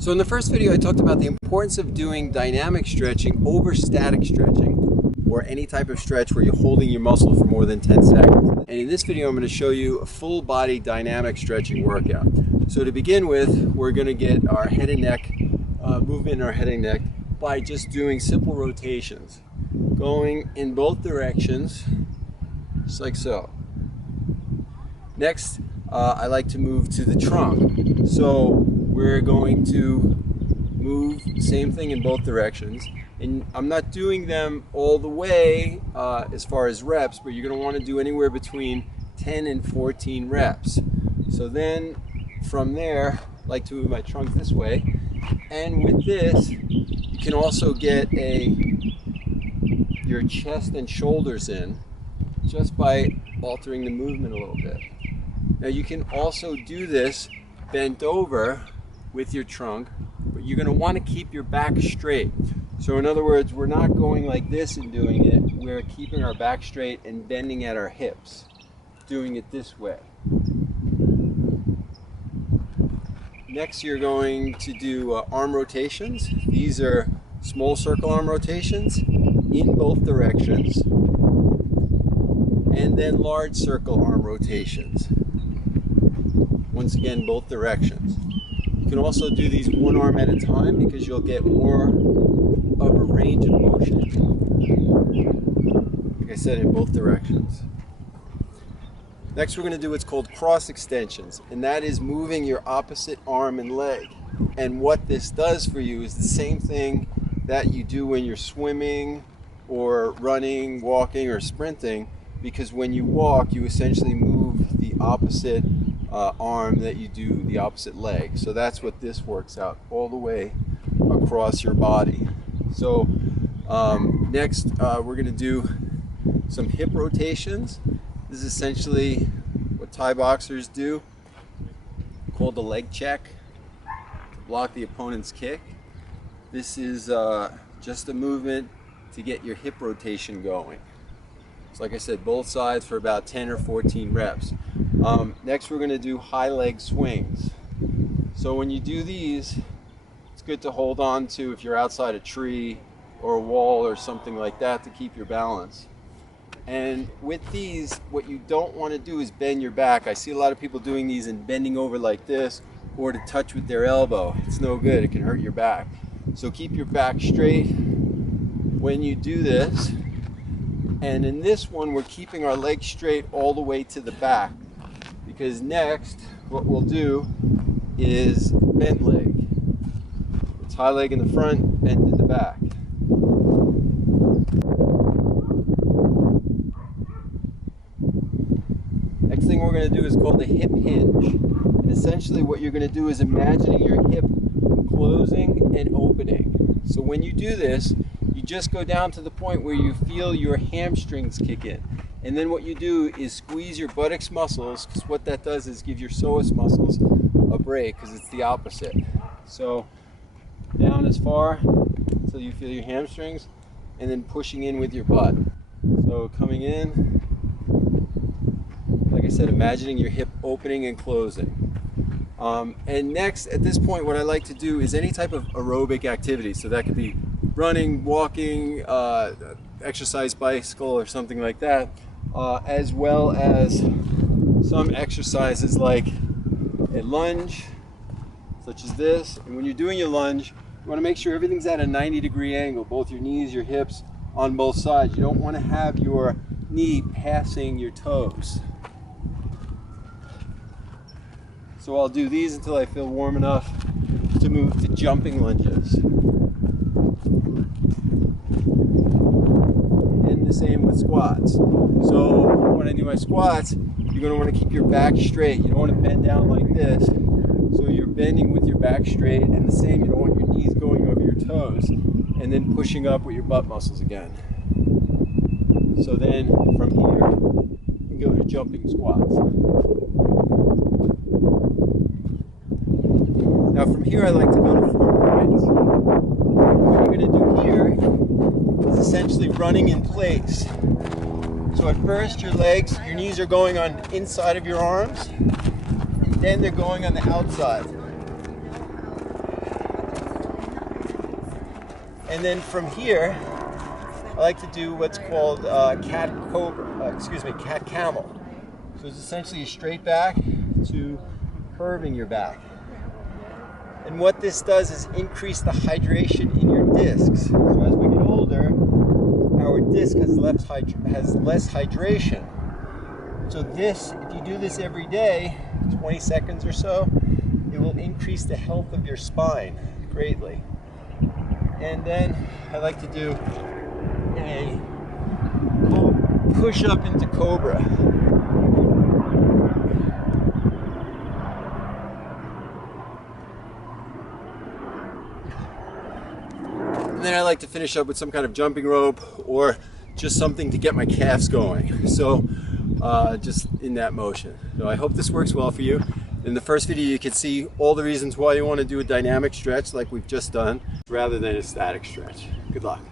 So in the first video I talked about the importance of doing dynamic stretching over static stretching, or any type of stretch where you're holding your muscle for more than 10 seconds. And in this video I'm going to show you a full body dynamic stretching workout. So to begin with, we're going to get our head and neck movement in our head and neck by just doing simple rotations, going in both directions, just like so. Next, I like to move to the trunk. So we're going to move the same thing in both directions. And I'm not doing them all the way as far as reps, but you're going to want to do anywhere between 10 and 14 reps. So then from there, I like to move my trunk this way. And with this, you can also get your chest and shoulders in just by altering the movement a little bit. Now you can also do this bent over with your trunk, but you're going to want to keep your back straight. So in other words, we're not going like this and doing it, we're keeping our back straight and bending at our hips, doing it this way. Next you're going to do arm rotations. These are small circle arm rotations in both directions, and then large circle arm rotations. Once again, both directions. You can also do these one arm at a time because you'll get more of a range of motion. Like I said, in both directions. Next we're going to do what's called cross extensions, and that is moving your opposite arm and leg. And what this does for you is the same thing that you do when you're swimming or running, walking, or sprinting, because when you walk you essentially move the opposite arm that you do the opposite leg. So that's what this works out all the way across your body. So next we're going to do some hip rotations. This is essentially what Thai boxers do, called the leg check, to block the opponent's kick. This is just a movement to get your hip rotation going. So like I said, both sides for about 10 or 14 reps. Next we're going to do high leg swings. So when you do these, it's good to hold on to, if you're outside a tree or a wall or something like that, to keep your balance. And with these, what you don't want to do is bend your back. I see a lot of people doing these and bending over like this, or to touch with their elbow. It's no good, it can hurt your back. So keep your back straight when you do this. And in this one, we're keeping our legs straight all the way to the back, because next what we'll do is bent leg. It's high leg in the front, bent in the back. Next thing we're going to do is called the hip hinge. And essentially what you're going to do is imagining your hip closing and opening. So when you do this, you just go down to the point where you feel your hamstrings kick in. And then what you do is squeeze your buttocks muscles, because what that does is give your psoas muscles a break, because it's the opposite. So down as far until you feel your hamstrings, and then pushing in with your butt. So coming in, like I said, imagining your hip opening and closing. And next, at this point, what I like to do is any type of aerobic activity. So that could be running, walking, exercise bicycle or something like that, as well as some exercises like a lunge, such as this. And when you're doing your lunge, you want to make sure everything's at a 90-degree angle, both your knees, your hips, on both sides. You don't want to have your knee passing your toes. So I'll do these until I feel warm enough to move to jumping lunges. And the same with squats. So when I do my squats, you're going to want to keep your back straight. You don't want to bend down like this. So you're bending with your back straight, and the same, you don't want your knees going over your toes, and then pushing up with your butt muscles again. So then from here, you can go to jumping squats. Now from here I like to go to 4 points. What you're going to do here is essentially running in place. So at first your knees are going on inside of your arms, and then they're going on the outside. And then from here, I like to do what's called cat camel. So it's essentially a straight back to curving your back. And what this does is increase the hydration in your discs. So as we get older, our disc has less hydration. So this, if you do this every day, 20 seconds or so, it will increase the health of your spine greatly. And then I like to do a push up into cobra. And then I like to finish up with some kind of jumping rope or just something to get my calves going. So just in that motion. So I hope this works well for you. In the first video you can see all the reasons why you want to do a dynamic stretch like we've just done rather than a static stretch. Good luck.